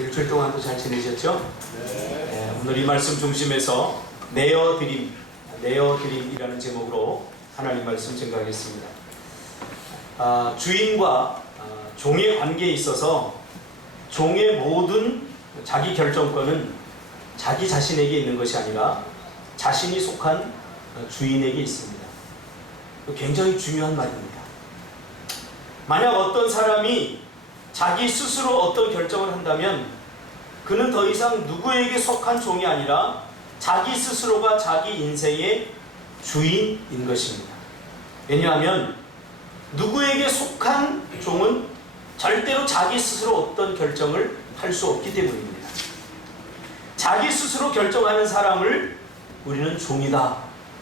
일주일 동안도 잘 지내셨죠? 네, 오늘 이 말씀 중심에서 내어드림이라는 제목으로 하나님 말씀 증거하겠습니다. 주인과 종의 관계에 있어서 종의 모든 자기 결정권은 자기 자신에게 있는 것이 아니라 자신이 속한 주인에게 있습니다. 굉장히 중요한 말입니다. 만약 어떤 사람이 자기 스스로 어떤 결정을 한다면 그는 더 이상 누구에게 속한 종이 아니라 자기 스스로가 자기 인생의 주인인 것입니다. 왜냐하면 누구에게 속한 종은 절대로 자기 스스로 어떤 결정을 할 수 없기 때문입니다. 자기 스스로 결정하는 사람을 우리는 종이다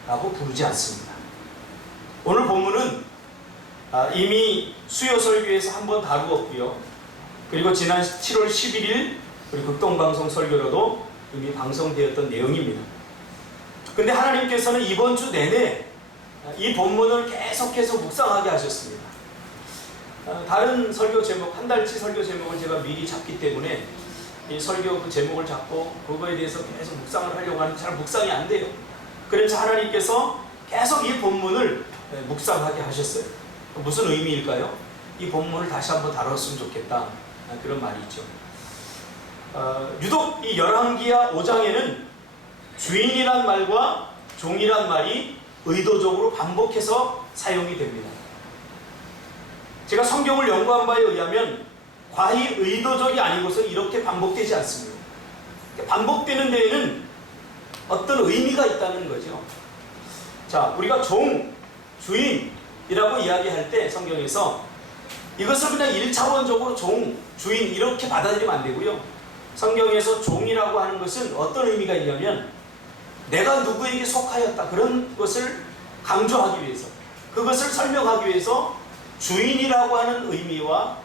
라고 부르지 않습니다. 오늘 본문은 이미 수요 설교에서 한번 다루었고요. 그리고 지난 7월 11일 우리 극동방송 설교로도 이미 방송되었던 내용입니다. 근데 하나님께서는 이번 주 내내 이 본문을 계속해서 묵상하게 하셨습니다. 다른 설교 제목, 한 달치 설교 제목을 제가 미리 잡기 때문에 이 설교 그 제목을 잡고 그거에 대해서 계속 묵상을 하려고 하는데 잘 묵상이 안 돼요. 그래서 하나님께서 계속 이 본문을 묵상하게 하셨어요. 무슨 의미일까요? 이 본문을 다시 한번 다뤘으면 좋겠다, 그런 말이 있죠. 유독 이 열왕기하 5장에는 주인이란 말과 종이란 말이 의도적으로 반복해서 사용이 됩니다. 제가 성경을 연구한 바에 의하면 과히 의도적이 아니고서 이렇게 반복되지 않습니다. 반복되는 데에는 어떤 의미가 있다는 거죠. 자, 우리가 종, 주인이라고 이야기할 때 성경에서 이것을 그냥 1차원적으로 종, 주인 이렇게 받아들이면 안 되고요. 성경에서 종이라고 하는 것은 어떤 의미가 있냐면 내가 누구에게 속하였다, 그런 것을 강조하기 위해서, 그것을 설명하기 위해서 주인이라고 하는 의미와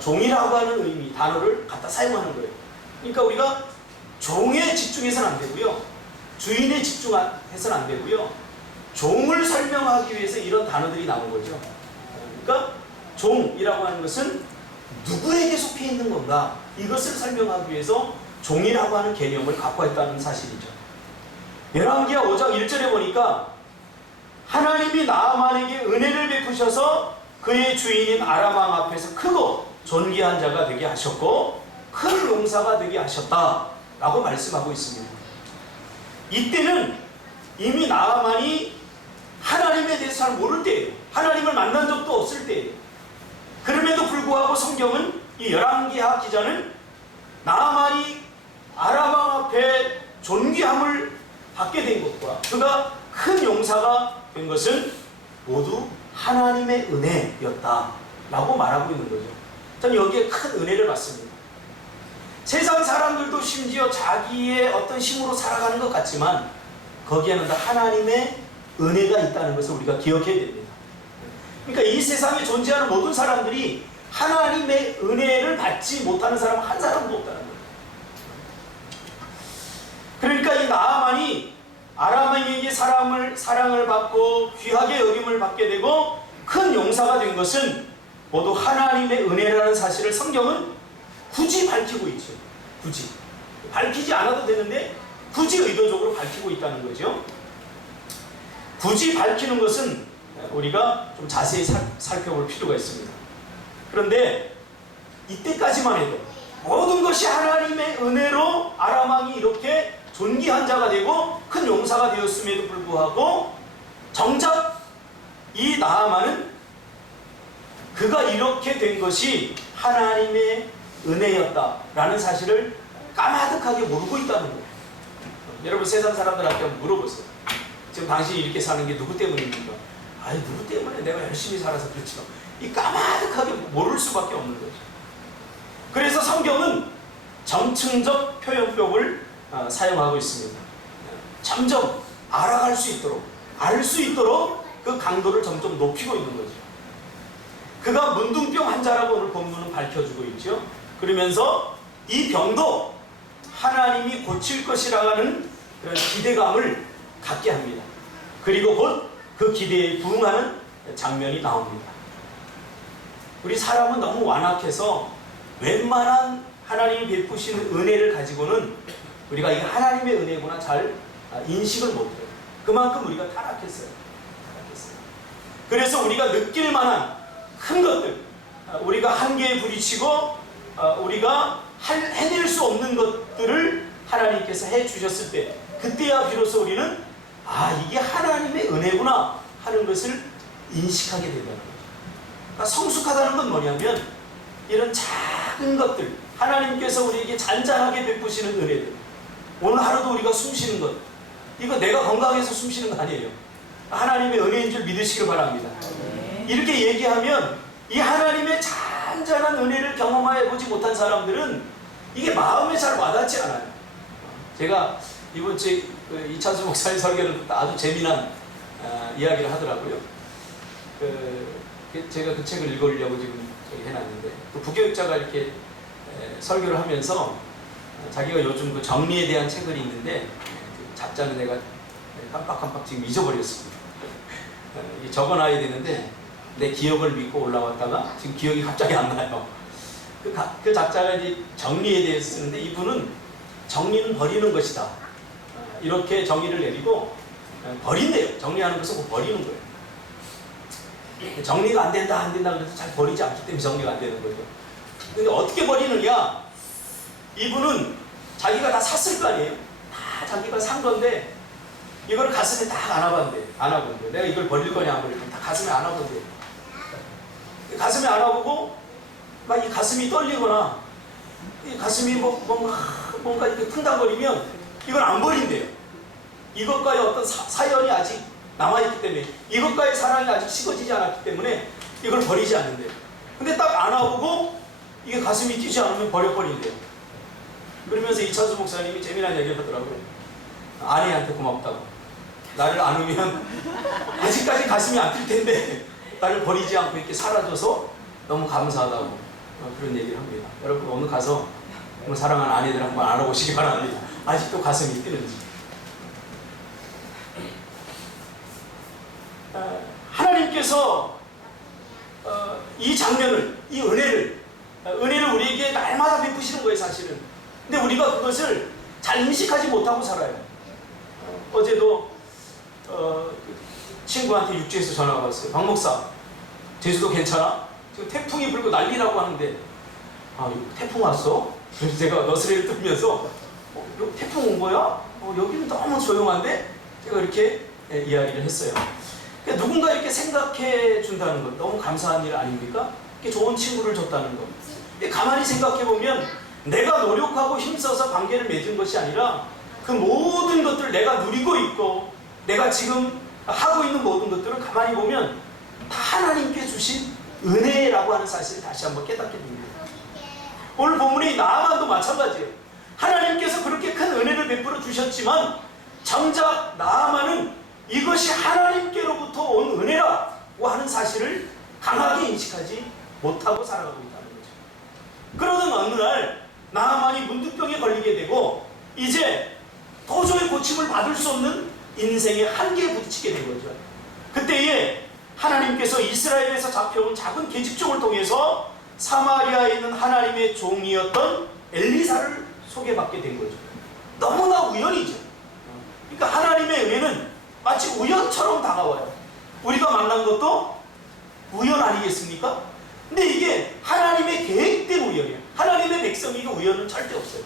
종이라고 하는 의미, 단어를 갖다 사용하는 거예요. 그러니까 우리가 종에 집중해서는 안 되고요, 주인에 집중해서는 안 되고요, 종을 설명하기 위해서 이런 단어들이 나온 거죠. 그러니까 종이라고 하는 것은 누구에게 속해 있는 건가, 이것을 설명하기 위해서 종이라고 하는 개념을 갖고 있다는 사실이죠. 열왕기하 5장 1절에 보니까 하나님이 나아만에게 은혜를 베푸셔서 그의 주인인 아람 왕 앞에서 크고 존귀한 자가 되게 하셨고 큰 용사가 되게 하셨다 라고 말씀하고 있습니다. 이때는 이미 나아만이 하나님에 대해서 잘 모를 때예요. 하나님을 만난 적도 없을 때예요. 그럼에도 불구하고 성경은 이 열왕기하 기자는 나아만이 아람 왕 앞에 존귀함을 받게 된 것과 그가 큰 용사가 된 것은 모두 하나님의 은혜였다 라고 말하고 있는 거죠. 저는 여기에 큰 은혜를 받습니다. 세상 사람들도 심지어 자기의 어떤 힘으로 살아가는 것 같지만 거기에는 다 하나님의 은혜가 있다는 것을 우리가 기억해야 됩니다. 그러니까 이 세상에 존재하는 모든 사람들이 하나님의 은혜를 받지 못하는 사람은 한 사람도 없다는 거예요. 그러니까 이 나아만이 아람에게 사랑을 받고 귀하게 여김을 받게 되고 큰 용사가 된 것은 모두 하나님의 은혜라는 사실을 성경은 굳이 밝히고 있죠. 굳이 밝히지 않아도 되는데 굳이 의도적으로 밝히고 있다는 거죠. 굳이 밝히는 것은 우리가 좀 자세히 살펴볼 필요가 있습니다. 그런데 이때까지만 해도 모든 것이 하나님의 은혜로 아람 왕이 이렇게 존귀한 자가 되고 큰 용사가 되었음에도 불구하고 정작 이 나아만은 그가 이렇게 된 것이 하나님의 은혜였다라는 사실을 까마득하게 모르고 있다는 거예요. 여러분 세상 사람들한테 한번 물어보세요. 지금 당신이 이렇게 사는 게 누구 때문입니까? 아니 누구 때문에 내가 열심히 살아서 그렇지만 이 까마득하게 모를 수밖에 없는 거죠. 그래서 성경은 점층적 표현법을 사용하고 있습니다. 점점 알아갈 수 있도록, 알 수 있도록 그 강도를 점점 높이고 있는 거죠. 그가 문둥병 환자라고 오늘 본문은 밝혀주고 있죠. 그러면서 이 병도 하나님이 고칠 것이라는 그런 기대감을 갖게 합니다. 그리고 곧 그 기대에 부응하는 장면이 나옵니다. 우리 사람은 너무 완악해서 웬만한 하나님이 베푸시는 은혜를 가지고는 우리가 이게 하나님의 은혜구나 잘 인식을 못해요. 그만큼 우리가 타락했어요. 그래서 우리가 느낄 만한 큰 것들, 우리가 한계에 부딪히고 우리가 해낼 수 없는 것들을 하나님께서 해주셨을 때, 그때야 비로소 우리는 이게 하나님의 은혜구나 하는 것을 인식하게 된다는 거죠. 그러니까 성숙하다는 건 뭐냐면 이런 작은 것들, 하나님께서 우리에게 잔잔하게 베푸시는 은혜들, 오늘 하루도 우리가 숨쉬는 것, 이거 내가 건강해서 숨쉬는 거 아니에요. 하나님의 은혜인 줄 믿으시길 바랍니다. 이렇게 얘기하면 이 하나님의 잔잔한 은혜를 경험해 보지 못한 사람들은 이게 마음에 잘 와닿지 않아요. 제가 이번 주에 이찬수 목사님 설교를 아주 재미난 이야기를 하더라고요. 제가 그 책을 읽으려고 지금 해놨는데, 그 부교육자가 이렇게 설교를 하면서 자기가 요즘 그 정리에 대한 책을 읽는데, 작자는 내가 깜빡깜빡 지금 잊어버렸습니다. 적어놔야 되는데 내 기억을 믿고 올라왔다가 지금 기억이 갑자기 안 나요. 그 작자가 이제 정리에 대해서 쓰는데, 이분은 정리는 버리는 것이다, 이렇게 정의를 내리고 버린대요. 정리하는 것은 꼭 버리는 거예요. 정리가 안 된다 그래서 잘 버리지 않기 때문에 정리가 안 되는 거죠. 근데 어떻게 버리느냐? 이분은 자기가 다 샀을 거 아니에요? 다 자기가 산 건데 이걸 가슴에 딱 안아본대. 내가 이걸 버릴 거냐 안 버릴 거냐 다 가슴에 안아본대. 가슴에 안아보고 막 이 가슴이 떨리거나 이 가슴이 뭔가 이렇게 퉁당거리면 이걸 안 버린대요. 이것과의 어떤 사연이 아직 남아있기 때문에, 이것과의 사랑이 아직 식어지지 않았기 때문에 이걸 버리지 않는데요. 근데 딱 안아보고 이게 가슴이 뛰지 않으면 버려버린대요. 그러면서 이찬수 목사님이 재미난 얘기를 하더라고요. 아내한테 고맙다고. 나를 안으면 아직까지 가슴이 안 뛸 텐데 나를 버리지 않고 이렇게 살아줘서 너무 감사하다고 그런 얘기를 합니다. 여러분 오늘 가서 사랑하는 아내들 한번 알아보시기 바랍니다. 아직도 가슴이 뛰는지. 하나님께서 이 장면을, 이 은혜를 우리에게 날마다 베푸시는 거예요, 사실은. 근데 우리가 그것을 잘 인식하지 못하고 살아요. 어제도 친구한테 육지에서 전화가 왔어요. 박 목사, 제주도 괜찮아? 지금 태풍이 불고 난리라고 하는데, 태풍 왔어? 그래서 제가 너스레를 들면서 태풍 온 거야? 여기는 너무 조용한데? 제가 이렇게 이야기를 했어요. 그러니까 누군가 이렇게 생각해 준다는 것, 너무 감사한 일 아닙니까? 이렇게 좋은 친구를 줬다는 것. 가만히 생각해 보면 내가 노력하고 힘써서 관계를 맺은 것이 아니라 그 모든 것들을 내가 누리고 있고 내가 지금 하고 있는 모든 것들을 가만히 보면 다 하나님께 주신 은혜라고 하는 사실을 다시 한번 깨닫게 됩니다. 오늘 본문의 나아만도 마찬가지예요. 하나님께서 그렇게 큰 은혜를 베풀어 주셨지만 정작 나아만은 이것이 하나님께로부터 온 은혜라고 하는 사실을 강하게 인식하지 못하고 살아가고 있다는 거죠. 그러던 어느 날 나아만이 문둥병에 걸리게 되고 이제 도저히 고침을 받을 수 없는 인생의 한계에 부딪히게 된 거죠. 그때에 하나님께서 이스라엘에서 잡혀온 작은 계집종을 통해서 사마리아에 있는 하나님의 종이었던 엘리사를 소개받게 된 거죠. 너무나 우연이죠. 그러니까 하나님의 은혜는 마치 우연처럼 다가와요. 우리가 만난 것도 우연 아니겠습니까? 근데 이게 하나님의 계획된 우연이에요. 하나님의 백성이고 우연은 절대 없어요.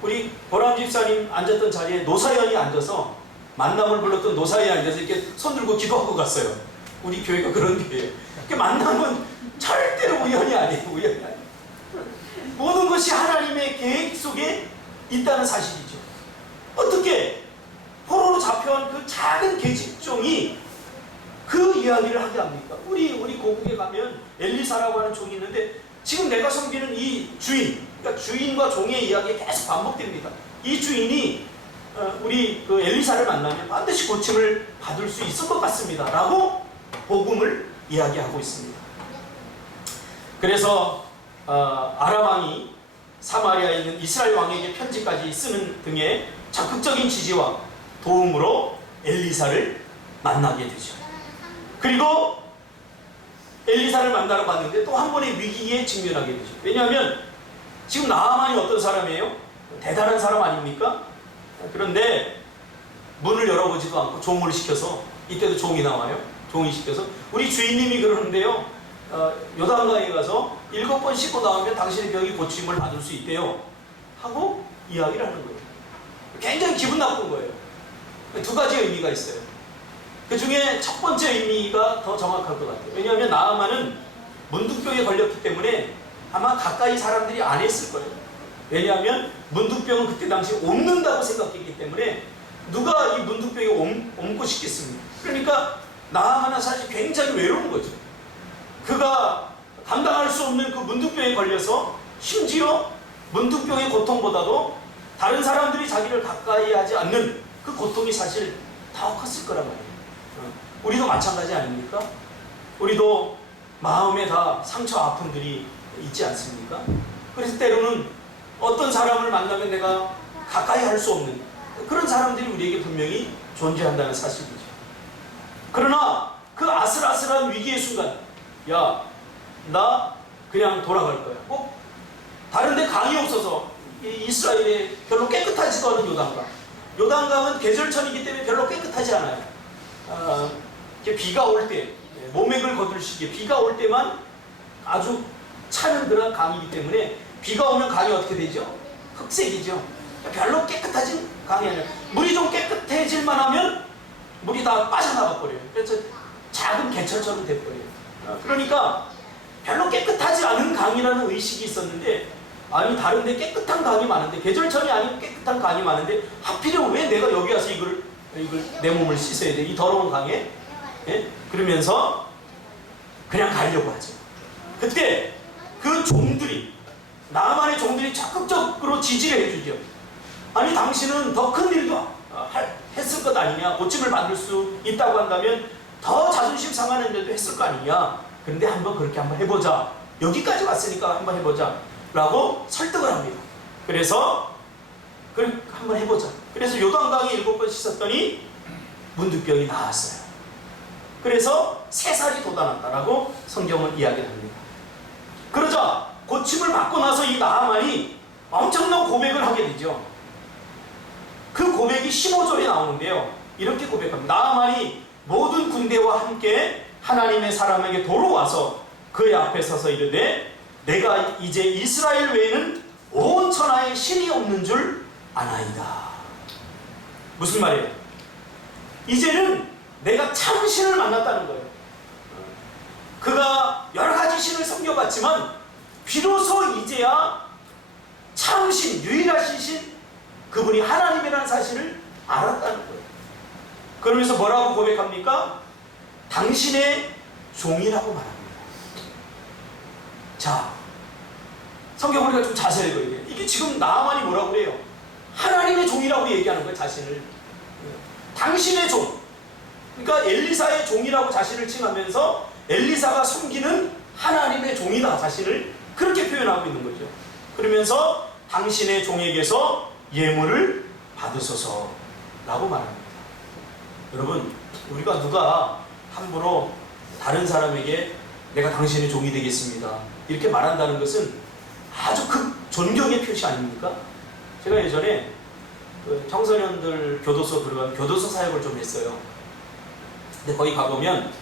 우리 보람 집사님 앉았던 자리에 노사연이 앉아서 만남을 불렀던 노사연이 앉아서 이렇게 손 들고 기도하고 갔어요. 우리 교회가 그런 교회예요. 그러니까 만남은 절대로 우연이 아니에요. 우연이 아니에요. 모든 것이 하나님의 계획 속에 있다는 사실이죠. 어떻게 포로로 잡혀온 그 작은 계집종이 그 이야기를 하게 합니까? 우리 고국에 가면 엘리사라고 하는 종이 있는데 지금 내가 섬기는 이 주인, 그러니까 주인과 종의 이야기가 계속 반복됩니다. 이 주인이 우리 그 엘리사를 만나면 반드시 고침을 받을 수 있을 것 같습니다. 라고 복음을 이야기하고 있습니다. 그래서 아람 왕이 사마리아에 있는 이스라엘 왕에게 편지까지 쓰는 등의 적극적인 지지와 도움으로 엘리사를 만나게 되죠. 그리고 엘리사를 만나러 갔는데 또 한 번의 위기에 직면하게 되죠. 왜냐하면 지금 나하만이 어떤 사람이에요? 대단한 사람 아닙니까? 그런데 문을 열어보지도 않고 종을 시켜서, 이때도 종이 나와요. 종이 시켜서 우리 주인님이 그러는데요, 요단강에 가서 7번 씻고 나오면 당신의 병이 고침을 받을 수 있대요 하고 이야기를 하는 거예요. 굉장히 기분 나쁜 거예요. 두 가지 의미가 있어요. 그 중에 첫 번째 의미가 더 정확할 것 같아요. 왜냐하면 나하만은 문둥병에 걸렸기 때문에 아마 가까이 사람들이 안 했을 거예요. 왜냐하면 문둥병은 그때 당시 옮는다고 생각했기 때문에 누가 이 문둥병에 옮고 싶겠습니까? 그러니까 나하만은 사실 굉장히 외로운 거죠. 그가 감당할 수 없는 그 문둥병에 걸려서 심지어 문둥병의 고통보다도 다른 사람들이 자기를 가까이 하지 않는 그 고통이 사실 더 컸을 거란 말이에요. 우리도 마찬가지 아닙니까? 우리도 마음에 다 상처 아픔들이 있지 않습니까? 그래서 때로는 어떤 사람을 만나면 내가 가까이 할 수 없는 그런 사람들이 우리에게 분명히 존재한다는 사실이죠. 그러나 그 아슬아슬한 위기의 순간, 야, 나 그냥 돌아갈 거야. 다른 데 강이 없어서 이스라엘에 별로 깨끗하지도 않은 요단강. 요단강은 계절천이기 때문에 별로 깨끗하지 않아요. 비가 올 때, 모맥을 거둘 시기에 비가 올 때만 아주 차는 그런 강이기 때문에 비가 오면 강이 어떻게 되죠? 흑색이죠. 별로 깨끗하진 강이 아니에요. 물이 좀 깨끗해질만 하면 물이 다 빠져나가 버려요. 그래서 작은 개철처럼 돼버려요. 그러니까 별로 깨끗하지 않은 강이라는 의식이 있었는데, 아니 다른 데 깨끗한 강이 많은데, 계절천이 아니고 깨끗한 강이 많은데 하필이면 왜 내가 여기 와서 이걸 내 몸을 씻어야 돼? 이 더러운 강에? 예? 그러면서 그냥 가려고 하죠. 그때 그 종들이, 나만의 종들이 적극적으로 지지를 해주죠. 아니 당신은 더 큰 일도 했을 것 아니냐, 고침을 받을 수 있다고 한다면 더 자존심 상하는 일도 했을 거 아니냐, 그런데 그렇게 한번 해보자, 여기까지 왔으니까 한번 해보자 라고 설득을 합니다. 그래서 한번 해보자. 그래서 요단강에 7번 씻었더니 문둥병이 나았어요. 그래서 3살이 돋아났다라고 성경은 이야기를 합니다. 그러자 고침을 받고 나서 이 나하만이 엄청난 고백을 하게 되죠. 그 고백이 15절에 나오는데요, 이렇게 고백합니다. 나하만이 모든 군대와 함께 하나님의 사람에게 돌아와서 그의 앞에 서서 이르되, 내가 이제 이스라엘 외에는 온 천하에 신이 없는 줄 아나이다. 무슨 말이에요? 이제는 내가 참 신을 만났다는 거예요. 그가 여러 가지 신을 섬겨봤지만 비로소 이제야 참 신, 유일하신 신, 그분이 하나님이라는 사실을 알았다는 거예요. 그러면서 뭐라고 고백합니까? 당신의 종이라고 말합니다. 자, 성경 우리가 좀 자세히 읽어야 돼요. 이게 지금 나하만이 뭐라고 그래요? 하나님의 종이라고 얘기하는 거예요, 자신을. 당신의 종. 그러니까 엘리사의 종이라고 자신을 칭하면서 엘리사가 섬기는 하나님의 종이다, 자신을 그렇게 표현하고 있는 거죠. 그러면서 당신의 종에게서 예물을 받으소서라고 말합니다. 여러분, 우리가 누가 함부로 다른 사람에게 내가 당신의 종이 되겠습니다 이렇게 말한다는 것은 아주 존경의 표시 아닙니까? 제가 예전에 청소년들 교도소 들어간 교도소 사역을 좀 했어요. 근데 거기 가보면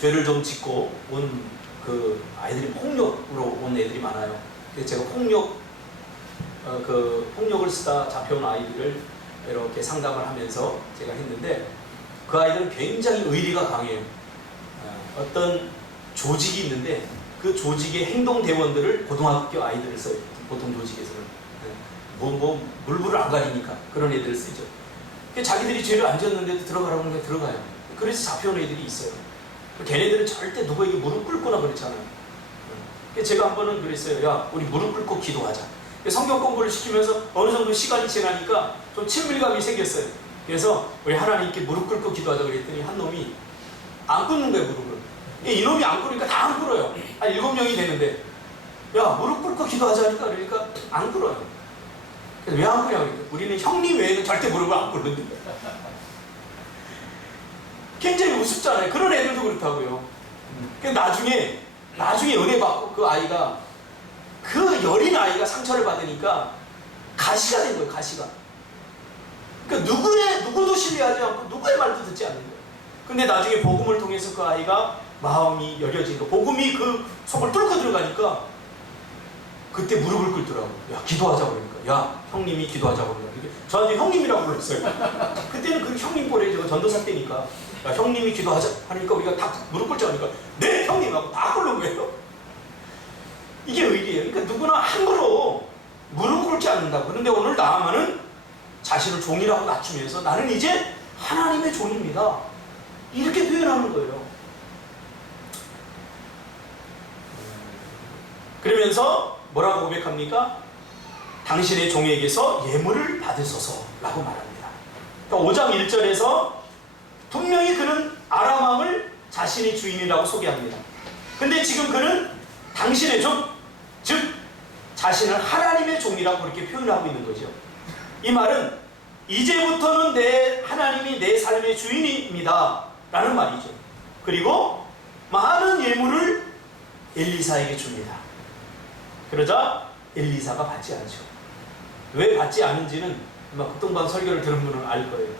죄를 좀 짓고 온 그 아이들이 폭력으로 온 애들이 많아요. 그래서 제가 폭력을 쓰다 잡혀온 아이들을 이렇게 상담을 하면서 제가 했는데, 그 아이들은 굉장히 의리가 강해요. 어떤 조직이 있는데 그 조직의 행동대원들을 고등학교 아이들을 써요. 보통 조직에서는 물불을 안 가리니까 그런 애들을 쓰죠. 자기들이 죄를 안 지었는데도 들어가라고 하는 게 들어가요. 그래서 잡혀온 애들이 있어요. 걔네들은 절대 누구에게 무릎 꿇거나 그렇잖아요. 제가 한 번은 그랬어요. 야, 우리 무릎 꿇고 기도하자. 성경 공부를 시키면서 어느 정도 시간이 지나니까 좀 친밀감이 생겼어요. 그래서 우리 하나님께 무릎 꿇고 기도하자 그랬더니 한 놈이 안 꿇는 거예요, 무릎을. 이놈이 안 꿇으니까 다 안 꿇어요. 한 7명이 되는데, 야, 무릎 꿇고 기도하자니까 그러니까 안 꿇어요. 그래서 왜 안 꿇냐고 그러니까 우리는 형님 외에는 절대 무릎을 안 꿇는데. 굉장히 우습잖아요. 그런 애들도 그렇다고요. 나중에 나중에 은혜 받고 그 아이가, 그 여린 아이가 상처를 받으니까 가시가 된 거예요. 가시가. 그러니까 누구도 신뢰하지 않고 누구의 말도 듣지 않는 거예요. 근데 나중에 복음을 통해서 그 아이가 마음이 여려지니까, 복음이 그 속을 뚫고 들어가니까 그때 무릎을 꿇더라고. 야, 기도하자 그러니까. 야, 형님이 기도하자 그러니까. 저한테 형님이라고 불렀어요. 그때는 그 형님 꼴에 제가 전도사 때니까, 야, 형님이 기도하자 하니까 우리가 다 무릎 꿇자 하니까 네 형님하고 다 꿇는 거예요. 이게 의리예요. 그러니까 누구나 함부로 무릎 꿇지 않는다고. 그런데 오늘 나아만은 자신을 종이라고 낮추면서 나는 이제 하나님의 종입니다, 이렇게 표현하는 거예요. 그러면서 뭐라고 고백합니까? 당신의 종에게서 예물을 받으소서라고 말합니다. 그러니까 5장 1절에서 분명히 그는 아람 왕을 자신의 주인이라고 소개합니다. 근데 지금 그는 당신의 종, 즉 자신을 하나님의 종이라고 그렇게 표현하고 있는 거죠. 이 말은 이제부터는 하나님이 내 삶의 주인입니다 라는 말이죠. 그리고 많은 예물을 엘리사에게 줍니다. 그러자 엘리사가 받지 않죠. 왜 받지 않은지는 아마 극동방 설교를 들은 분은 알 거예요.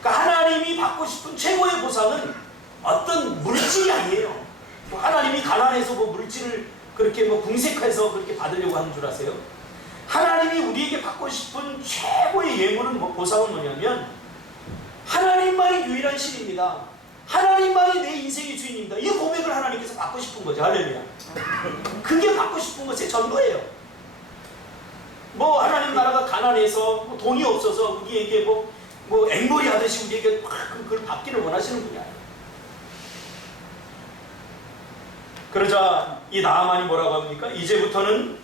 그러니까 하나님이 받고 싶은 최고의 보상은 어떤 물질이 아니에요. 하나님이 가난해서 물질을 그렇게 궁색해서 그렇게 받으려고 하는 줄 아세요? 하나님이 우리에게 받고 싶은 최고의 예물은 보상은 뭐냐면, 하나님만이 유일한 신입니다, 하나님만이 내 인생의 주인입니다, 이 고백을 하나님께서 받고 싶은 거죠. 할렐루야. 그게 받고 싶은 것의 전부예요. 하나님 나라가 가난해서 돈이 없어서 우리에게 앵벌이 하듯이 우리에게 그걸 받기를 원하시는 분이 아니에요. 그러자 이 나아만이 뭐라고 합니까? 이제부터는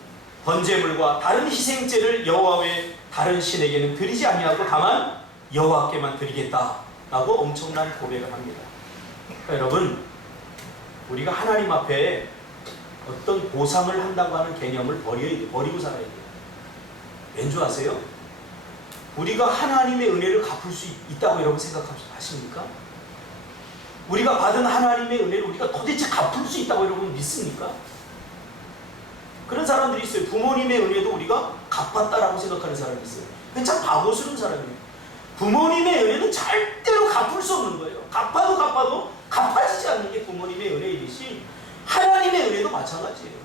번제물과 다른 희생제를 여호와 외 다른 신에게는 드리지 아니하고 다만 여호와께만 드리겠다라고 엄청난 고백을 합니다. 그러니까 여러분, 우리가 하나님 앞에 어떤 보상을 한다고 하는 개념을 버리고 살아야 돼요. 왠지 아세요? 우리가 하나님의 은혜를 갚을 수 있다고 여러분 생각하십니까? 우리가 받은 하나님의 은혜를 우리가 도대체 갚을 수 있다고 여러분 믿습니까? 그런 사람들이 있어요. 부모님의 은혜도 우리가 갚았다라고 생각하는 사람이 있어요. 그건 참 바보스러운 사람이에요. 부모님의 은혜는 절대로 갚을 수 없는 거예요. 갚아도 갚아지지 않는 게 부모님의 은혜이듯이 하나님의 은혜도 마찬가지예요.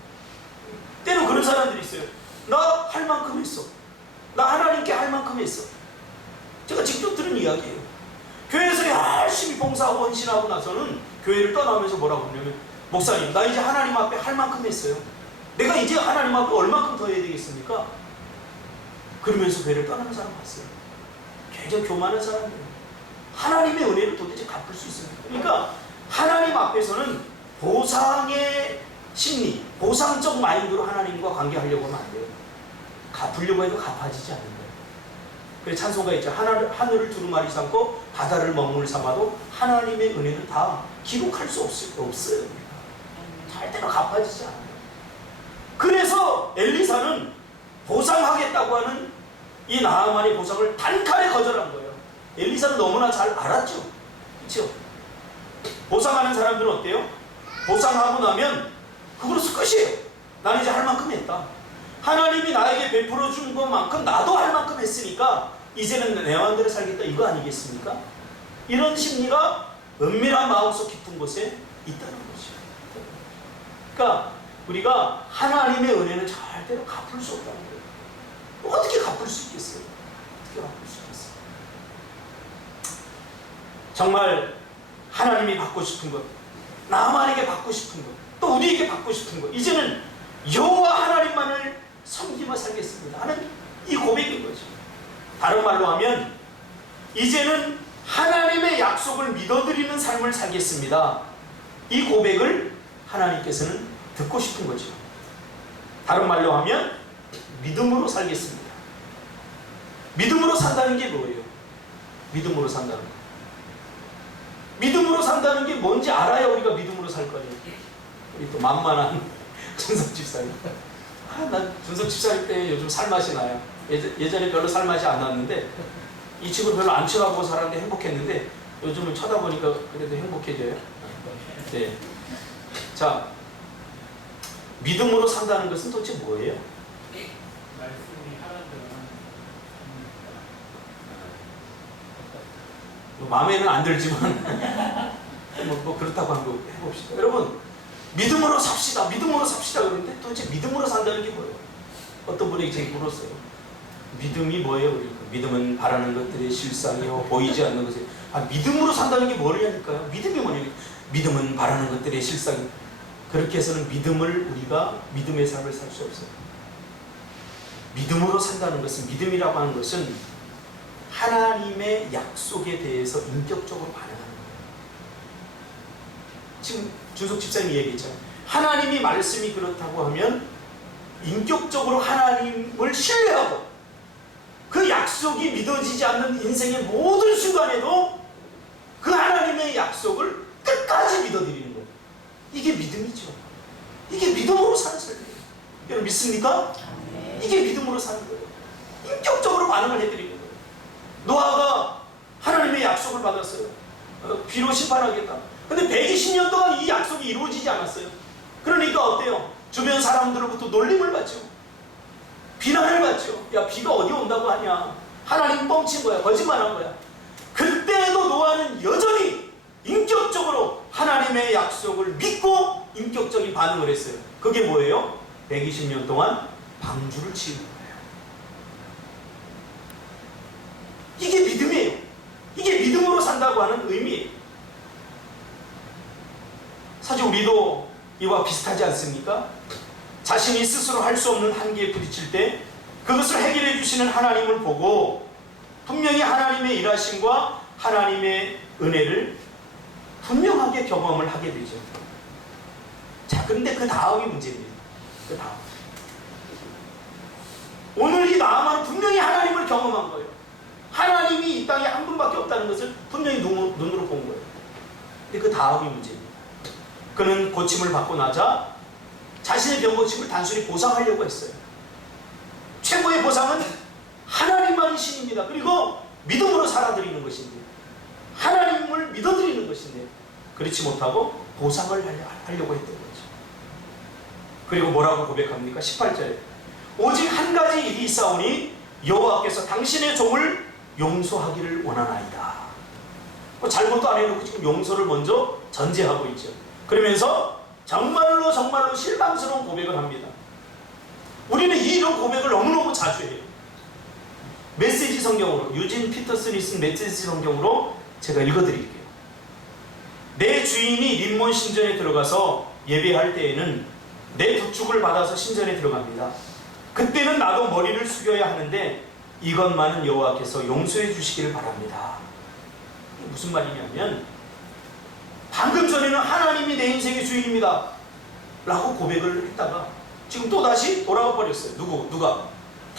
때로 그런 사람들이 있어요. 나 할 만큼 했어. 나 하나님께 할 만큼 했어. 제가 직접 들은 이야기예요. 교회에서 열심히 봉사하고 헌신하고 나서는 교회를 떠나면서 뭐라고 그러냐면, 목사님, 나 이제 하나님 앞에 할 만큼 했어요. 내가 이제 하나님 앞에 얼마큼 더 해야 되겠습니까? 그러면서 교회를 떠나는 사람 봤어요. 굉장히 교만한 사람이에요. 하나님의 은혜를 도대체 갚을 수 있습니까? 그러니까 하나님 앞에서는 보상의 심리, 보상적 마인드로 하나님과 관계하려고 하면 안 돼요. 갚으려고 해도 갚아지지 않는 거예요. 그래서 찬송가 있죠. 하늘을 두루마리 삼고 바다를 먹물 삼아도 하나님의 은혜는 다 기록할 수 없어요. 절대로 갚아지지 않아요. 그래서 엘리사는 보상하겠다고 하는 이 나아만의 보상을 단칼에 거절한 거예요. 엘리사는 너무나 잘 알았죠. 그렇죠? 보상하는 사람들은 어때요? 보상하고 나면 그걸로 끝이에요. 나는 이제 할 만큼 했다. 하나님이 나에게 베풀어 준 것만큼 나도 할 만큼 했으니까 이제는 내 마음대로 살겠다, 이거 아니겠습니까? 이런 심리가 은밀한 마음속 깊은 곳에 있다는 거죠. 그러니까 우리가 하나님의 은혜는 절대로 갚을 수 없다는 거예요. 어떻게 갚을 수 있겠어요? 어떻게 갚을 수 있겠어요? 정말 하나님이 받고 싶은 것, 나만에게 받고 싶은 것, 또 우리에게 받고 싶은 것, 이제는 여호와 하나님만을 섬기며 살겠습니다 하는 이 고백인 거죠. 다른 말로 하면 이제는 하나님의 약속을 믿어드리는 삶을 살겠습니다. 이 고백을 하나님께서는 듣고 싶은 거죠. 다른 말로 하면 믿음으로 살겠습니다. 믿음으로 산다는 게 뭐예요? 믿음으로 산다는 거. 믿음으로 산다는 게 뭔지 알아야 우리가 믿음으로 살 거예요. 우리 또 만만한 준석 집사님. 난 준석 집사님 때 요즘 살맛이 나요. 예전에 별로 살맛이 안 났는데 이 집을 별로 안 쳐다보고 살았는데 행복했는데 요즘은 쳐다보니까 그래도 행복해져요. 네. 자, 믿음으로 산다는 것은 도대체 뭐예요? 말씀이 하라는 마음에는 안 들지만 뭐 그렇다고 한번 해봅시다. 여러분, 믿음으로 삽시다. 믿음으로 삽시다. 그러는데 도대체 믿음으로 산다는 게 뭐예요? 어떤 분이 제게 물었어요. 믿음이 뭐예요? 그러니까 믿음은 바라는 것들의 실상이요 보이지 않는 것이. 믿음으로 산다는 게 뭐냐니까요. 믿음이 뭐냐니까. 믿음은 바라는 것들의 실상이. 그렇게 해서는 믿음을 우리가 믿음의 삶을 살 수 없어요. 믿음으로 산다는 것은, 믿음이라고 하는 것은 하나님의 약속에 대해서 인격적으로 반응하는 거예요. 지금 준석 집사님이 얘기했잖아요. 하나님이 말씀이 그렇다고 하면 인격적으로 하나님을 신뢰하고 그 약속이 믿어지지 않는 인생의 모든 순간에도 그 하나님의 약속을 끝까지 믿어드리는 거예요. 이게 믿음이죠. 이게 믿음으로 사는 삶이에요. 여러분 믿습니까? 이게 믿음으로 사는 거예요. 인격적으로 반응을 해드리는 거예요. 노아가 하나님의 약속을 받았어요. 비로 심판하겠다. 근데 120년 동안 이 약속이 이루어지지 않았어요. 그러니까 어때요? 주변 사람들로부터 놀림을 받죠. 비난을 받죠. 야, 비가 어디 온다고 하냐. 하나님 뻥친 거야. 거짓말한 거야. 그때도 노아는 여전히 인격적으로 하나님의 약속을 믿고 인격적인 반응을 했어요. 그게 뭐예요? 120년 동안 방주를 지은 거예요. 이게 믿음이에요. 이게 믿음으로 산다고 하는 의미예요. 사실 우리도 이와 비슷하지 않습니까? 자신이 스스로 할 수 없는 한계에 부딪힐 때 그것을 해결해 주시는 하나님을 보고 분명히 하나님의 일하심과 하나님의 은혜를 분명하게 경험을 하게 되죠. 자, 근데 그 다음이 문제입니다. 그 다음. 오늘 이 나아만은 분명히 하나님을 경험한 거예요. 하나님이 이 땅에 한 분밖에 없다는 것을 분명히 눈으로 본 거예요. 근데 그 다음이 문제입니다. 그는 고침을 받고 나자 자신의 병 고침을 단순히 보상하려고 했어요. 최고의 보상은 하나님만이 신입니다. 그리고 믿음으로 살아드리는 것인데, 하나님을 믿어드리는 것인데 그렇지 못하고 보상을 하려고 했던 거죠. 그리고 뭐라고 고백합니까? 18절에 오직 한 가지 일이 있사오니 여호와께서 당신의 종을 용서하기를 원하나이다. 잘못도 안 해놓고 지금 용서를 먼저 전제하고 있죠. 그러면서 정말로 실망스러운 고백을 합니다. 우리는 이런 고백을 너무너무 자주 해요. 메시지 성경으로, 유진 피터슨이 쓴 메시지 성경으로 제가 읽어드릴게요. 내 주인이 림몬 신전에 들어가서 예배할 때에는 내 부축을 받아서 신전에 들어갑니다. 그때는 나도 머리를 숙여야 하는데 이것만은 여호와께서 용서해 주시기를 바랍니다. 이게 무슨 말이냐면, 방금 전에는 하나님이 내 인생의 주인입니다 라고 고백을 했다가 지금 또다시 돌아와 버렸어요. 누가?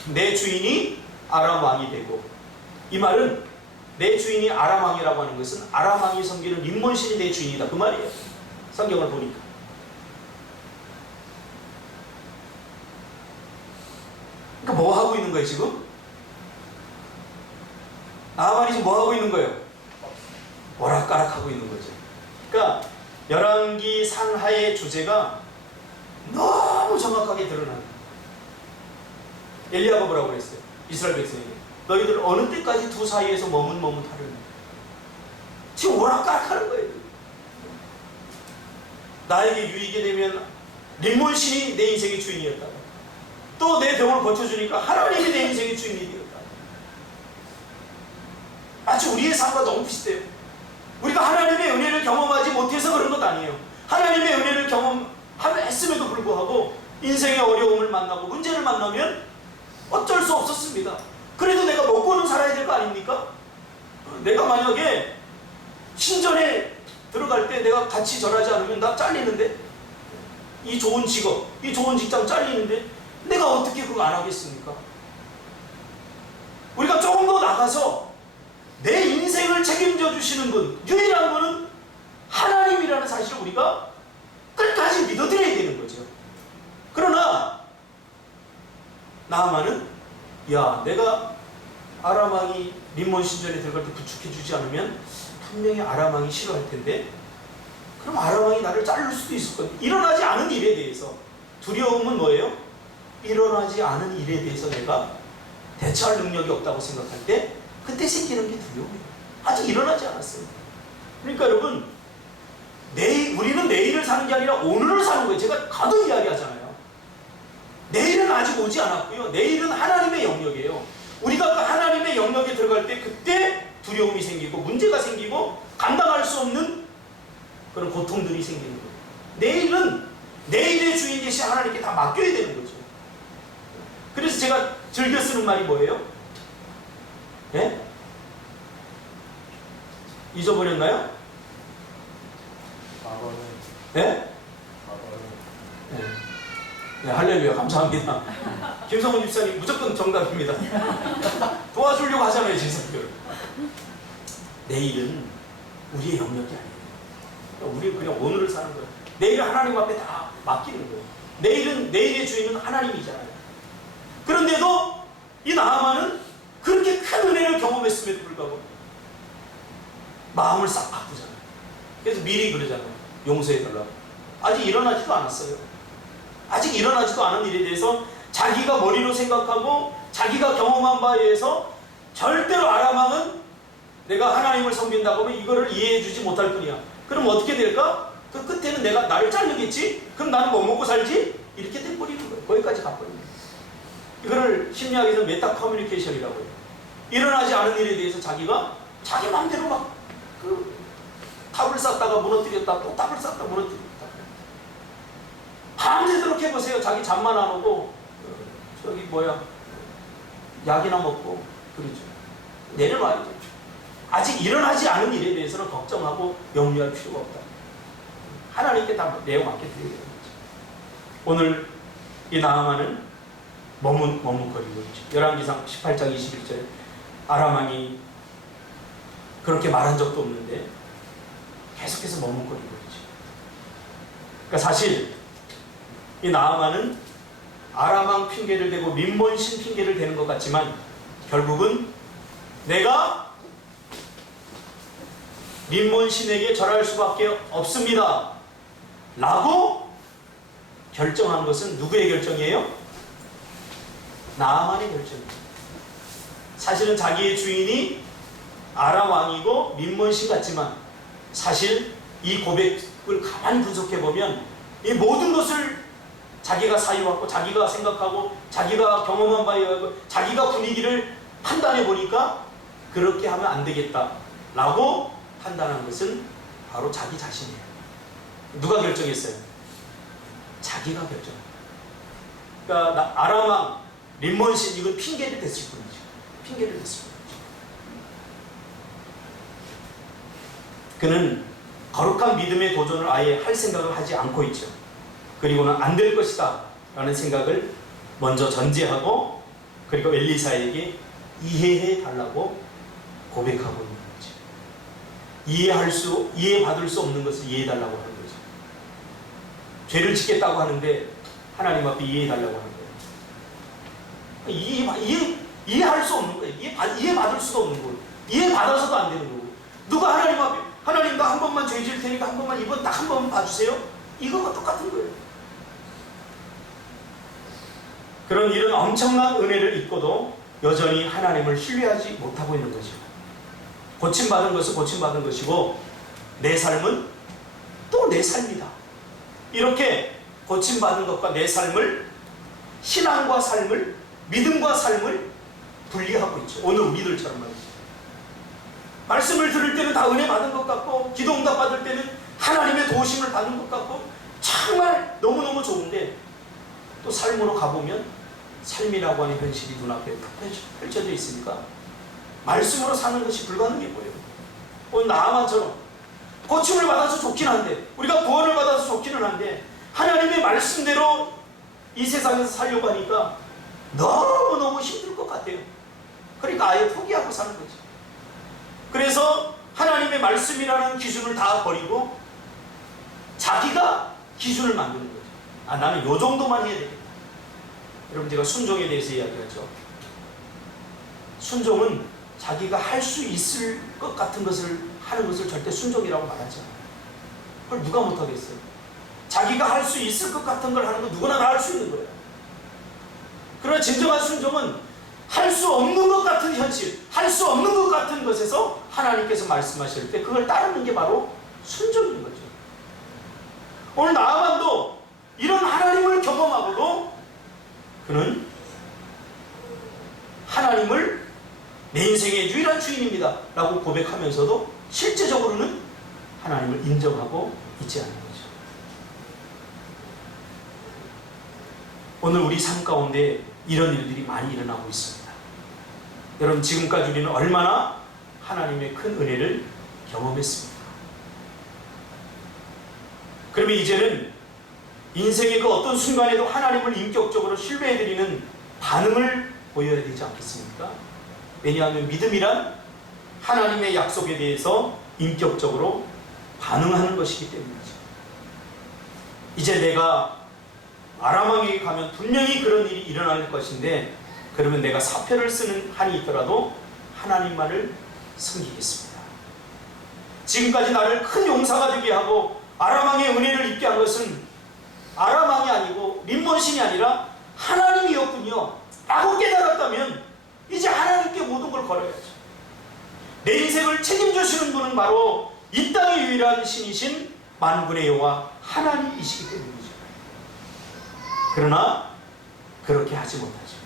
내 주인이 아람 왕이 되고, 이 말은 내 주인이 아람 왕이라고 하는 것은 아람 왕이 섬기는 림몬신이 내 주인이다, 그 말이에요. 성경을 보니까. 그러니까 뭐 하고 있는 거예요 지금? 나만이 지금 뭐 하고 있는 거예요? 오락가락하고 있는 거죠. 그러니까 열왕기 상하의 주제가 너무 정확하게 드러나요. 엘리야가 뭐라고 그랬어요? 이스라엘 백성에게 너희들 어느 때까지 두 사이에서 머뭇머뭇하려냐. 지금 오락가락하는 거예요. 나에게 유익이 되면 림몬신이 내 인생의 주인이었다가 또 내 병을 고쳐주니까 하나님이 내 인생의 주인이 되었다. 마치 우리의 삶과 너무 비슷해요. 우리가 하나님의 은혜를 경험하지 못해서 그런 것 아니에요. 하나님의 은혜를 경험했음에도 불구하고 인생의 어려움을 만나고 문제를 만나면 어쩔 수 없었습니다. 그래도 내가 먹고는 살아야 될 거 아닙니까? 내가 만약에 신전에 들어갈 때 내가 같이 절하지 않으면 나 잘리는데, 이 좋은 직업, 이 좋은 직장 잘리는데 내가 어떻게 그거 안 하겠습니까? 우리가 조금 더 나가서 내 인생을 책임져 주시는 분, 유일한 분은 하나님이라는 사실을 우리가 끝까지 믿어드려야 되는 거죠. 그러나 나아만은, 야, 내가 아람 왕이 림몬 신전에 들어갈 때 부축해 주지 않으면 분명히 아람 왕이 싫어할 텐데, 그럼 아람 왕이 나를 자를 수도 있을 건데, 일어나지 않은 일에 대해서 두려움은 뭐예요? 일어나지 않은 일에 대해서 내가 대처할 능력이 없다고 생각할 때 그때 생기는 게 두려움이에요. 아직 일어나지 않았어요. 그러니까 여러분, 우리는 내일을 사는 게 아니라 오늘을 사는 거예요. 제가 가끔 이야기하잖아요. 내일은 아직 오지 않았고요. 내일은 하나님의 영역이에요. 우리가 그 하나님의 영역에 들어갈 때 그때 두려움이 생기고 문제가 생기고 감당할 수 없는 그런 고통들이 생기는 거예요. 내일은 내일의 주인 되신 하나님께 다 맡겨야 되는 거죠. 그래서 제가 즐겨 쓰는 말이 뭐예요? 예? 잊어버렸나요? 과거는 예? 과거는 네, 할렐루야, 감사합니다. 김성훈 집사님 무조건 정답입니다. 도와주려고 하잖아요, 진석교를. 내일은 우리의 영역이 아니에요. 우리는 그냥 오늘을 사는 거예요. 내일은 하나님 앞에 다 맡기는 거예요. 내일의 주인은 하나님이잖아요. 그런데도 이 나아만은 그렇게 큰 은혜를 경험했음에도 불구하고 마음을 싹 바꾸잖아요. 그래서 미리 그러잖아요. 용서해달라고. 아직 일어나지도 않았어요. 아직 일어나지도 않은 일에 대해서 자기가 머리로 생각하고 자기가 경험한 바에 의해서 절대로 아람왕은 내가 하나님을 섬긴다고 하면 이거를 이해해 주지 못할 뿐이야. 그럼 어떻게 될까? 그 끝에는 내가 나를 자르겠지? 그럼 나는 뭐 먹고 살지? 이렇게 돼버리는 거예요. 거기까지 가버리는 거예요. 이거를 심리학에서 메타 커뮤니케이션이라고 해요. 일어나지 않은 일에 대해서 자기가 자기 마음대로 막 탑을 쌓다가 무너뜨렸다, 또 탑을 쌓다가 무너뜨렸다. 밤새도록 해보세요. 자기 잠만 안 오고 약이나 먹고 그러죠. 내려놔야죠. 아직 일어나지 않은 일에 대해서는 걱정하고 염려할 필요가 없다. 하나님께 다 내용 맡겨드려야 되는 거죠. 오늘 이 나아만은 머뭇거리고 있죠. 열왕기상 18장 21절에 아람왕이 그렇게 말한 적도 없는데 계속해서 머뭇거리고 있죠. 그러니까 사실 이 나아만은 아람왕 핑계를 대고 민몬신 핑계를 대는 것 같지만 결국은 내가 민몬신에게 절할 수밖에 없습니다 라고 결정한 것은 누구의 결정이에요? 나아만의 결정이에요. 사실은 자기의 주인이 아람 왕이고 민몬신 같지만 사실 이 고백을 가만히 분석해보면 이 모든 것을 자기가 사유하고 자기가 생각하고 자기가 경험한 바에 의하고 자기가 분위기를 판단해보니까 그렇게 하면 안 되겠다 라고 판단한 것은 바로 자기 자신이에요. 누가 결정했어요? 자기가 결정합니다. 그러니까 아람 왕, 민몬신 이건 핑계를 댔을 뿐이죠. 핑계를 댔을 뿐이죠. 그는 거룩한 믿음의 도전을 아예 할 생각을 하지 않고 있죠. 그리고는 안 될 것이다 라는 생각을 먼저 전제하고 그리고 엘리사에게 이해해 달라고 고백하고 있는 거죠. 이해받을 수 없는 것을 이해해 달라고 하는 거죠. 죄를 짓겠다고 하는데 하나님 앞에 이해해 달라고 하는 거예요. 이해할 수 없는 거예요. 이해받을 수도 없는 거예요. 이해받아서도 안 되는 거고. 누가 하나님 앞에 하나님 나 한 번만 죄 지을 테니까 한 번만 이번 딱 한 번만 봐주세요. 이거가 똑같은 거예요. 이런 엄청난 은혜를 입고도 여전히 하나님을 신뢰하지 못하고 있는 것이고 고침받은 것은 고침받은 것이고 내 삶은 또 내 삶이다. 이렇게 고침받은 것과 내 삶을 신앙과 삶을 믿음과 삶을 분리하고 있죠. 오늘 우리들처럼 말이죠. 말씀을 들을 때는 다 은혜 받은 것 같고 기도 응답 받을 때는 하나님의 도우심을 받는 것 같고 정말 너무너무 좋은데 또 삶으로 가보면 삶이라고 하는 현실이 눈앞에 펼쳐져 있으니까 말씀으로 사는 것이 불가능해 보여요. 오늘 나아만처럼 고침을 받아서 좋긴 한데 우리가 구원을 받아서 좋기는 한데 하나님의 말씀대로 이 세상에서 살려고 하니까 너무너무 힘들 것 같아요. 그러니까 아예 포기하고 사는 거죠. 그래서 하나님의 말씀이라는 기준을 다 버리고 자기가 기준을 만드는 거죠. 나는 요 정도만 해야 되겠다. 여러분 제가 순종에 대해서 이야기하죠. 순종은 자기가 할 수 있을 것 같은 것을 하는 것을 절대 순종이라고 말하지 않아요. 그걸 누가 못하겠어요. 자기가 할 수 있을 것 같은 걸 하는 거 누구나 다 할 수 있는 거예요. 그러나 진정한 순종은 할 수 없는 것 같은 현실, 할 수 없는 것 같은 것에서 하나님께서 말씀하실 때 그걸 따르는 게 바로 순종인 거죠. 오늘 나아만도 이런 하나님을 경험하고도 그는 하나님을 내 인생의 유일한 주인입니다 라고 고백하면서도 실제적으로는 하나님을 인정하고 있지 않는 거죠. 오늘 우리 삶 가운데 이런 일들이 많이 일어나고 있습니다. 여러분, 지금까지 우리는 얼마나 하나님의 큰 은혜를 경험했습니까? 그러면 이제는 인생의 그 어떤 순간에도 하나님을 인격적으로 신뢰해드리는 반응을 보여야 되지 않겠습니까? 왜냐하면 믿음이란 하나님의 약속에 대해서 인격적으로 반응하는 것이기 때문이죠. 이제 내가 아람 왕에게 가면 분명히 그런 일이 일어날 것인데, 그러면 내가 사표를 쓰는 한이 있더라도 하나님만을 섬기겠습니다. 지금까지 나를 큰 용사가 되게 하고 아람 왕의 은혜를 입게 한 것은 아람 왕이 아니고 림몬신이 아니라 하나님이었군요 라고 깨달았다면 이제 하나님께 모든 걸 걸어야죠. 내 인생을 책임져주시는 분은 바로 이 땅의 유일한 신이신 만군의 여호와 하나님이시기 때문이죠. 그러나 그렇게 하지 못하죠.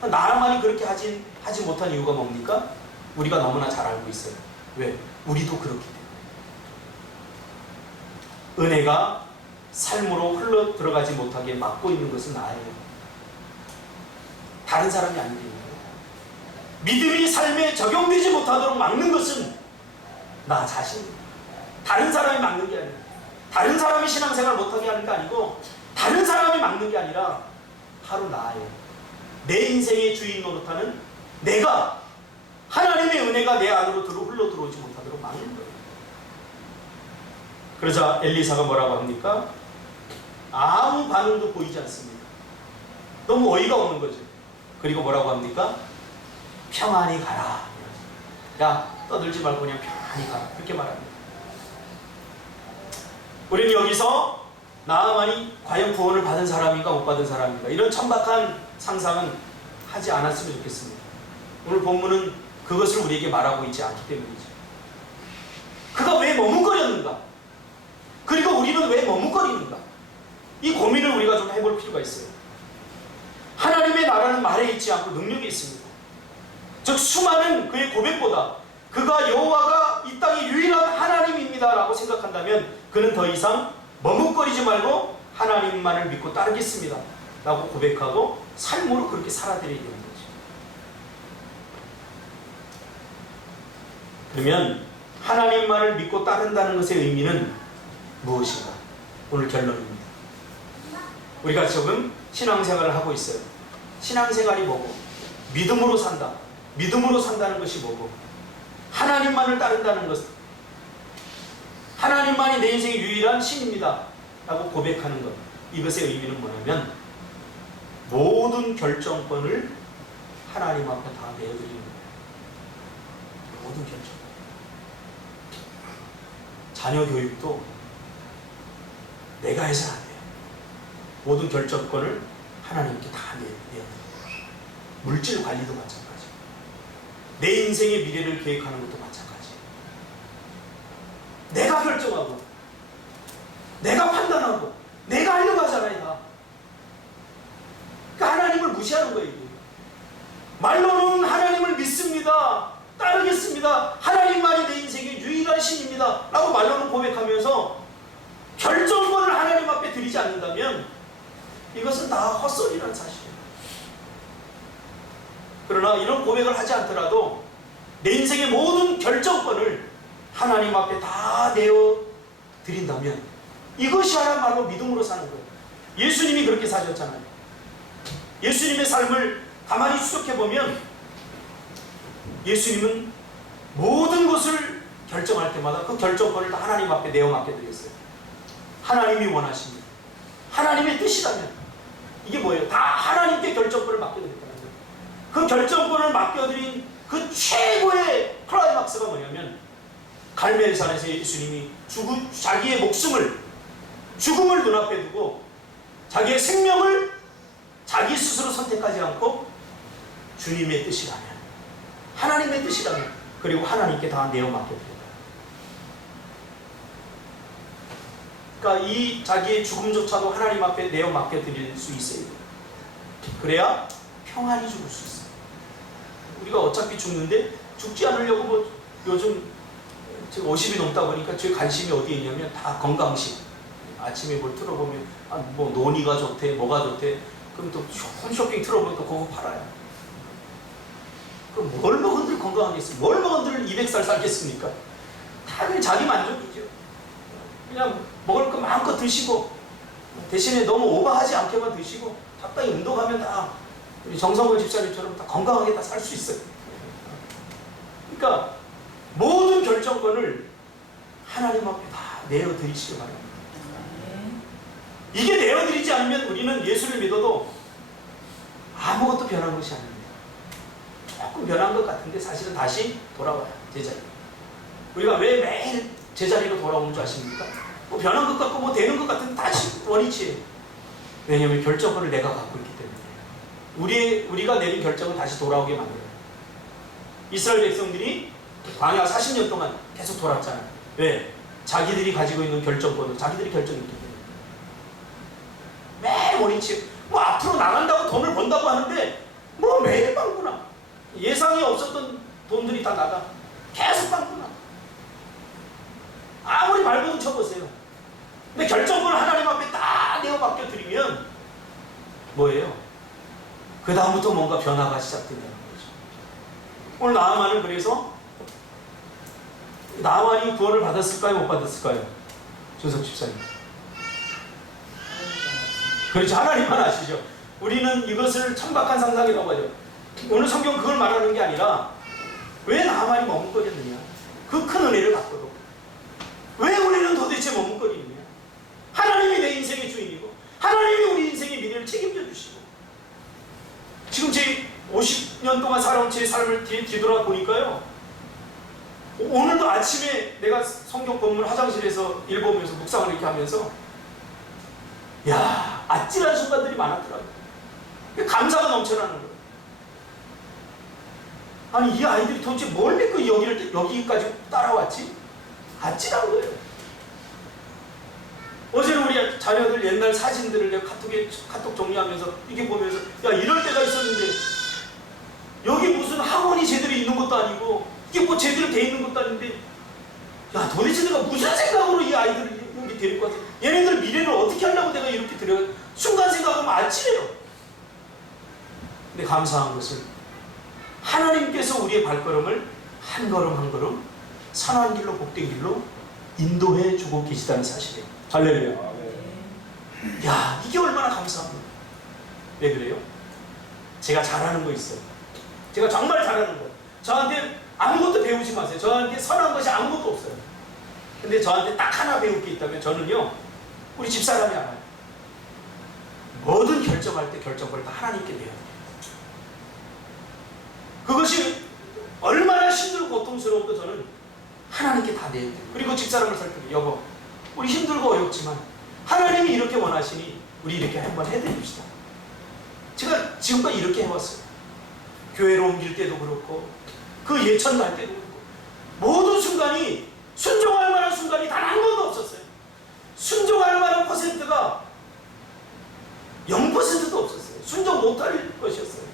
나라만이 그렇게 하지 못한 이유가 뭡니까? 우리가 너무나 잘 알고 있어요. 왜? 우리도 그렇기 때문에. 은혜가 삶으로 흘러 들어가지 못하게 막고 있는 것은 나예요. 다른 사람이 아닙니다. 믿음이 삶에 적용되지 못하도록 막는 것은 나 자신입니다. 다른 사람이 막는 게 아니에요. 다른 사람이 신앙생활 못하게 하는 게 아니고 다른 사람이 막는 게 아니라 바로 나예요. 내 인생의 주인 노릇하는 내가 하나님의 은혜가 내 안으로 흘러 들어오지 못하도록 막는 거예요. 그러자 엘리사가 뭐라고 합니까? 아무 반응도 보이지 않습니다. 너무 어이가 없는 거죠. 그리고 뭐라고 합니까? 평안히 가라. 야, 떠들지 말고 그냥 평안히 가라. 그렇게 말합니다. 우리는 여기서 나아만이 과연 구원을 받은 사람인가 못 받은 사람인가 이런 천박한 상상은 하지 않았으면 좋겠습니다. 오늘 본문은 그것을 우리에게 말하고 있지 않기 때문이죠. 그가 왜 머뭇거렸는가? 그리고 우리는 왜 머뭇거리는가? 이 고민을 우리가 좀 해볼 필요가 있어요. 하나님의 나라는 말에 있지 않고 능력이 있습니다. 즉 수많은 그의 고백보다 그가 여호와가 이 땅의 유일한 하나님입니다 라고 생각한다면 그는 더 이상 머뭇거리지 말고 하나님만을 믿고 따르겠습니다 라고 고백하고 삶으로 그렇게 살아드려야 되는 거죠. 그러면 하나님만을 믿고 따른다는 것의 의미는 무엇인가? 오늘 결론입니다. 우리가 지금 신앙생활을 하고 있어요. 신앙생활이 뭐고? 믿음으로 산다. 믿음으로 산다는 것이 뭐고? 하나님만을 따른다는 것. 하나님만이 내 인생의 유일한 신입니다 라고 고백하는 것. 이것의 의미는 뭐냐면 모든 결정권을 하나님 앞에 다 내어드리는 거예요. 모든 결정. 자녀 교육도 내가 해서는 안 돼요. 모든 결정권을 하나님께 다 내어드려요. 물질 관리도 마찬가지. 내 인생의 미래를 계획하는 것도 마찬가지. 내가 결정하고 내가 판단하고 내가 하려고 하잖아요. 다. 그러니까 하나님을 무시하는 거예요. 말로는 하나님을 믿습니다. 따르겠습니다. 하나님만이 내 인생의 유일한 신입니다 라고 말로는 고백하면서 결정권을 하나님 앞에 드리지 않는다면 이것은 다 헛소리라는 사실이에요. 그러나 이런 고백을 하지 않더라도 내 인생의 모든 결정권을 하나님 앞에 다 내어 드린다면 이것이야말로 믿음으로 사는 거예요. 예수님이 그렇게 사셨잖아요. 예수님의 삶을 가만히 추적해보면 예수님은 모든 것을 결정할 때마다 그 결정권을 다 하나님 앞에 내어 맡겨드렸어요. 하나님이 원하십니다. 하나님의 뜻이라면 이게 뭐예요? 다 하나님께 결정권을 맡겨드렸다는 거예요. 그 결정권을 맡겨드린 그 최고의 클라이막스가 뭐냐면 갈멜산에서 예수님이 자기의 목숨을 죽음을 눈앞에 두고 자기의 생명을 자기 스스로 선택하지 않고 주님의 뜻이라면, 하나님의 뜻이라면, 그리고 하나님께 다 내어 맡겨드립니다. 그러니까 이 자기의 죽음조차도 하나님 앞에 내어 맡겨드릴 수 있어요. 그래야 평안히 죽을 수 있어요. 우리가 어차피 죽는데 죽지 않으려고 뭐 요즘 제가 50이 넘다 보니까 제 관심이 어디에 있냐면 다 건강식. 아침에 뭘 틀어보면 뭐 논이가 좋대, 뭐가 좋대. 그럼 또 홈쇼핑 틀어보면 또 그거 팔아요. 그럼 뭘 먹은들 건강하겠어요? 뭘 먹은들 200살 살겠습니까? 다 그냥 자기 만족이죠. 그냥 먹을 거 마음껏 드시고 대신에 너무 오버하지 않게만 드시고 적당히 운동하면 다 우리 정성근 집사님처럼 다 건강하게 다 살 수 있어요. 그러니까 모든 결정권을 하나님 앞에 다 내어드리시기 바랍니다. 이게 내어드리지 않으면 우리는 예수를 믿어도 아무것도 변한 것이 아닙니다. 조금 변한 것 같은데 사실은 다시 돌아와요. 제자리. 우리가 왜 매일 제자리로 돌아오는 줄 아십니까? 뭐 변한 것 같고 뭐 되는 것 같은데 다시 원위치예요. 왜냐하면 결정권을 내가 갖고 있기 때문에. 우리가 내린 결정은 다시 돌아오게 만들어요. 이스라엘 백성들이 광야 40년 동안 계속 돌았잖아요. 왜? 자기들이 가지고 있는 결정권을 자기들이 결정했기 때문에. 매일 원위치. 뭐 앞으로 나간다고 돈을 번다고 하는데 뭐 매일 빵꾸나. 예상이 없었던 돈들이 다 나가. 계속 빵꾸나. 아무리 발버둥 쳐보세요. 근데 결정권을 하나님 앞에 딱 내어 맡겨드리면 뭐예요? 그 다음부터 뭔가 변화가 시작된다는 거죠. 오늘 나아만은 그래서 나아만이 구원을 받았을까요? 못 받았을까요? 준석 집사님. 그렇죠. 하나님만 아시죠. 우리는 이것을 천박한 상상이라고 하죠. 오늘 성경 그걸 말하는 게 아니라 왜 나아만이 머뭇거렸느냐. 그 큰 은혜를 갖고도 왜 우리는 도대체 머뭇거리느냐. 하나님이 내 인생의 주인이고 하나님이 우리 인생의 미래를 책임져 주시고 지금 제 50년 동안 살아온 제 삶을 뒤돌아 보니까요. 오늘도 아침에 내가 성경 본문 화장실에서 읽어보면서 묵상을 이렇게 하면서 야, 아찔한 순간들이 많았더라고요. 감사가 넘쳐나는 거예요. 아니 이 아이들이 도대체 뭘 믿고 여기까지 따라왔지? 아찔한 거예요. 어제는 우리 자녀들 옛날 사진들을 내가 카톡 정리하면서 이게 보면서 야 이럴 때가 있었는데 여기 무슨 학원이 제대로 있는 것도 아니고 이게 뭐 제대로 돼 있는 것도 아닌데 야 도대체 내가 무슨 생각으로 이 아이들을 여기 데리고 왔어? 얘네들 미래를 어떻게 하려고 내가 이렇게 데려가 순간 생각하면 아찔해요. 근데 감사한 것은 하나님께서 우리의 발걸음을 한 걸음 한 걸음 선한 길로 복된 길로 인도해 주고 계시다는 사실이에요. 할렐루야. 야, 이게 얼마나 감사합니다. 왜 그래요? 제가 잘하는 거 있어요. 제가 정말 잘하는 거. 저한테 아무것도 배우지 마세요. 저한테 선한 것이 아무것도 없어요. 근데 저한테 딱 하나 배울 게 있다면 저는요, 우리 집사람이 알아요. 뭐든 결정할 때 결정권을 다 하나님께 내야 돼요. 그것이 얼마나 힘들고 고통스러운도 저는 하나님께 다 내야 돼요. 그리고 집사람을 살펴요. 여보, 우리 힘들고 어렵지만 하나님이 이렇게 원하시니 우리 이렇게 한번 해드립시다. 제가 지금까지 이렇게 해왔어요. 교회로 옮길 때도 그렇고 그 예천 갈 때도 그렇고 모든 순간이 순종할 만한 순간이 단 한 번도 없었어요. 순종할 만한 퍼센트가 0%도 없었어요. 순종 못할 것이었어요.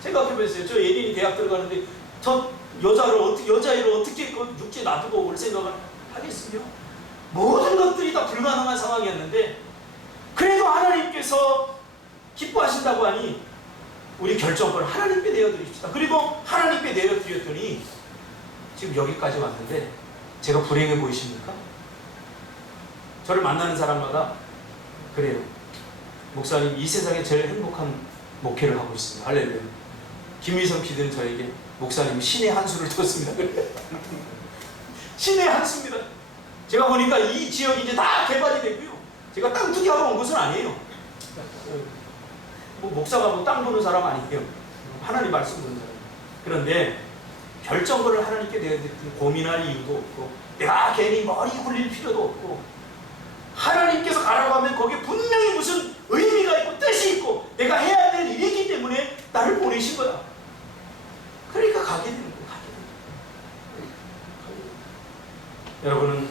생각해보세요. 저 예린이 대학 들어가는데 저 여자애를 어떻게 육지에 놔두고 올 생각을 하겠으며 모든 것들이 다 불가능한 상황이었는데 그래도 하나님께서 기뻐하신다고 하니 우리 결정권을 하나님께 내어드립시다. 그리고 하나님께 내어드렸더니 지금 여기까지 왔는데 제가 불행해 보이십니까? 저를 만나는 사람마다 그래요. 목사님 이 세상에 제일 행복한 목회를 하고 있습니다. 할렐루야. 김희성 PD는 저에게 목사님 신의 한 수를 줬습니다. 신의 한 수입니다. 제가 보니까 이 지역이 이제 다 개발이 되고요. 제가 땅 투기하러 온 것은 아니에요. 뭐 목사가 뭐 땅 보는 사람 아니에요. 하나님 말씀 보는 사람. 그런데 결정권을 하나님께 내가 고민할 이유도 없고 내가 괜히 머리 굴릴 필요도 없고 가라고 하면 거기에 분명히 무슨 의미가 있고 뜻이 있고 내가 해야 될 일이기 때문에 나를 보내신 거야. 그러니까 가게 되는 거야. 여러분은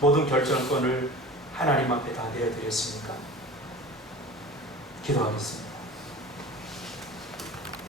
모든 결정권을 하나님 앞에 다 내어드렸습니까? 기도하겠습니다.